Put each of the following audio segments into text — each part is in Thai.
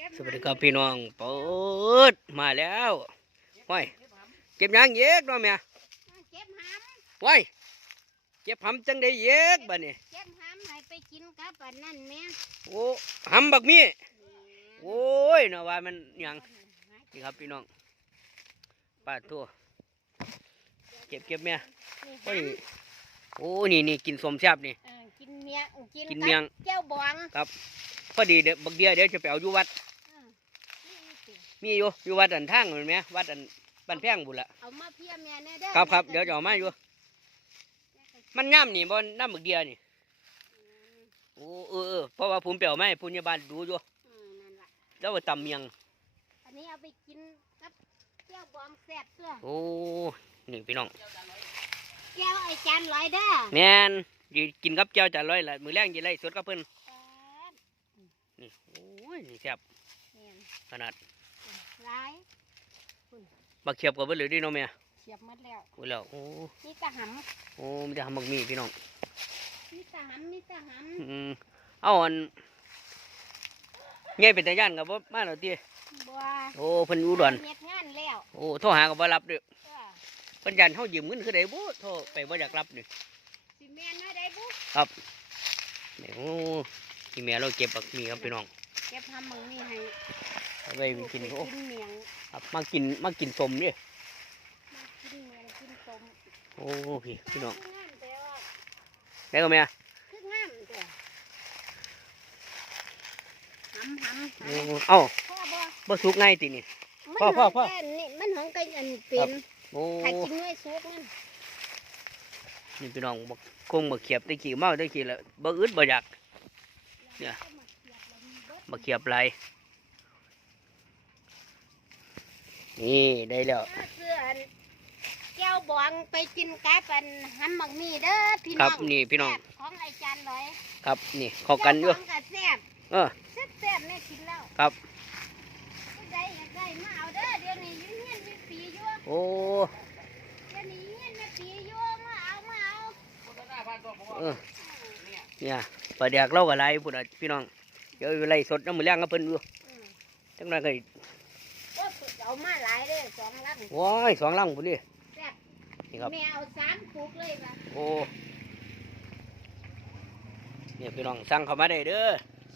สวัสดีครับพี่น้องเปิดมาแล้วว้ยเก็บหยังเยกเนาะแม่เก็บหว้ยเก็บหำจังได้เยกบัดนี้ำเก็บหำให้ไปกินกับอันนั่นแม่โอ้หำบักมีโอ้ยเนาะว่ามันหยังนี่ครับพี่น้องป้าดทั่วเก็บเก็บแม่โอ้ยโอ้นี่นี่กินสมแซ่บนี่เออกินเมียงกินกินกับเมียงเจ้าบองพอดีเดี๋ยวบักเดียวเดี๋ยวจะไปเอาอยู่วัดเออนี่สิ มีอยู่อยู่วัดอันทางเห็นไหมวัดอันบ้านแพงบุญละเอามาเพียแม่แน่เด้อครับครับเดี๋ยวจะเอามาอยู่ มันย่ำนี่บนน้ำบักเดียวนี่โอ้เออเออเพราะว่าผมเปลี่ยวไม่พูญญาบาลดูอยู่อืมนั่นล่ะแล้วว่าตำเมียง อันนี้เอาไปกินกับเจ้าบองแซ่บเสื้อโอ้นี่พี่น้องแก้วไอ้จานลอยเด้อแมนอยู่กินกับเจ้าจะร้อยละมือแรงจะไล่สดกับเพิ่นเออนี่โอ้ยนี่แซ่บแม่นขนาด หลายบักเขียบกับเบิ่เหลือดีเนาะแม่เสียบหมดแล้วโอ้แล้วโอ้นี่ตะหโอ้มันจะทำบักมีพี่น้องำนี่ตะหำนี่ตะหอืมเอาอันเงี้ยเป็นตาย่านกับว่ามาแล้วตีำบัวโอ้เพิ่นอุดรเฮ็ดงานแล้วโอ้โทรหากับว่ารับเด้อเออเพิ่นยันเฮายืมเงินคือได้บ่โทรไปบ่อยากรับนี่สิแม่นว่าได้บุนี่โอ้ที่แม่เราเก็บบักมีครับพี่น้อง เก็บหำมึงนี่ให้เอาไปกินลูโอ้ไปกินเมียงครับมากินมากินสมนี่มากินเมียงกินต้มโอ้พี่พี่น้องคืองามแต่ว่าได้ก็แม่คืองามแต่หำหำโอ้หำเอ้าพ่อบ่บ่สุกง่ายตินี่มันพ่อพ่อพ่อของแก่นี่มันของกันอันเป็นโอ้ใครกินด้วยซุกมันนี่พี่น้องบักคงบักเขียบตะกี้เมาตะกี้แล้วบ่อึดบ่อยากเนี่ย บักเขียบไหลายนี่ได้แล้วเสื้ออันแก้วบองไปกินกับอันหำหมักมีเด้อพี่คน้รัอบงนี่พี่น้องแซ่บของไอ้จันเลยครับนี่เข้ากันอยู่แก้วบองกับแซ่บเออแซ่บแซ่บแม่กินแล้วครับผู้ใดอยากได้มาเอาเด้อเดี๋ยวนี้ยืนเงี้ยนมีปีอยู่โอ้เดี๋ยวนี้เงี้ยนมีปีอยู่มาเอามาเอาเออเนี่ยปลาแดกเล่ากับไรพุ่นน่ะพี่น้อง เดี๋ยวไล่สดน้ำมือแรงกับเพิ่นอยู่อืมจังนั้นก็โอ้เอามาหลายเด้อสองลังว้ายสองลังพุ่นนี่แซ่บนี่ครับแม่เอาสามปุกเลยว่ะโอ้เนี่ยพี่น้องสั่งเข้ามาได้เด้อ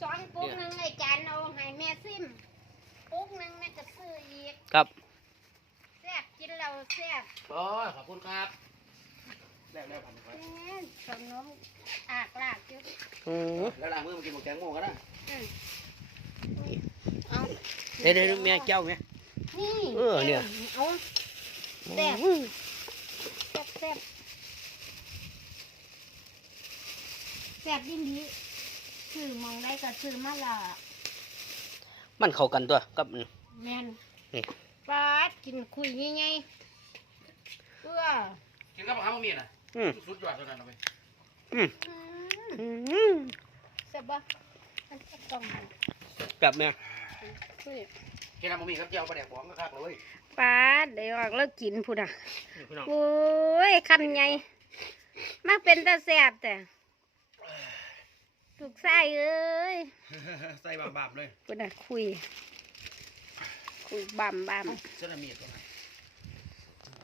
สองปุกหนึ่งไอ้จานเอาให้แม่ซิมปุกหนึ่งแม่ก็ซื้ออีกครับแซ่บกินแล้วแซ่บโอ้ขอบคุณครับ แล้วแล้วแม่นขนมอากลากอยู่อือแล้วล้างมือมากินหมกแตงโมกันนะอืมเอาเดี๋ยวเดี๋ยวแม่เจ้าแม่นี่เออเนี่ย เอาแซ่บอืมแซ่บแซ่บแซ่บดีดีซื้อหมองได้ก็ซื้อมาละมันเข้ากันตัวกับอืมแม่นนี่ปลาดกินคุยยังไงเอื้อกินกับข้าวมีน่ะ อืม สุดยอดเท่านั้นเอาไปอืมอืมอืมแซ่บบ่มันจะต้องกับแม่คุยกินน้ำบะหมี่ครับเจียวปลาแดกของก็คักเลยปลาดเดี๋ยวออกแล้วกินพุ่นอะนี่พี่น้องโอ้ยคำใหญ่มักเป็นตาแซ่บแต่ถูกไส้เอ้ยใส่บาบๆเลยพุ่นอะคุย คุยบัมบัมเส้นมีดตัวไหน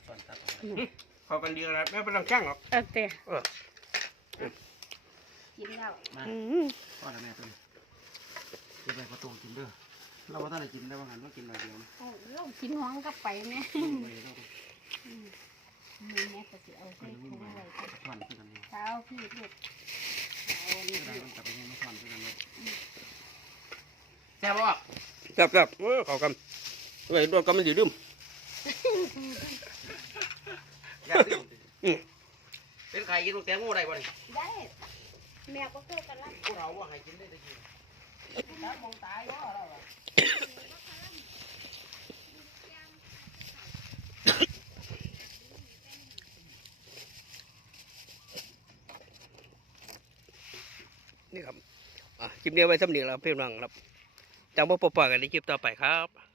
ส่วนตัดออกมา เข้ากันดีแล้วแม่เป็นรังช่างหรอกเออเตะเออกินแล้วมาอืมพ่อและแม่ตัวนี้กินไปประตูกินเด้อเราว่าท่านได้กินได้ว่างั้นว่ากินหน่อยเดียวนะเอาเรากินห้องก็ไปแม่ไปเราก็นี่แม่ก็สิเอาใส่ถุงไว้ก่อนส่วนขึ้นกันเลยเช้าพี่ลูกเอาอันนี้ได้ไปมันกลับไปให้มาส่วนขึ้นกันเลยแซ่บบ่จับจับเออเข้ากันไว้รวมกันมันดีดื่มอยากกิ นอืมเป็นไข่กินหมกแตงโมได้บ่นี่ได้แม่ก็เกิดกันละพวกเราว่าให้กินได้ตะกี้แล้วมองตายว่าเราอะนี่ครับ อะคลิปนี้ไว้สำเนียงแล้วเพื่อนน้องครับจังบ่ปปล่อยกันในคลิปต่อไปครับ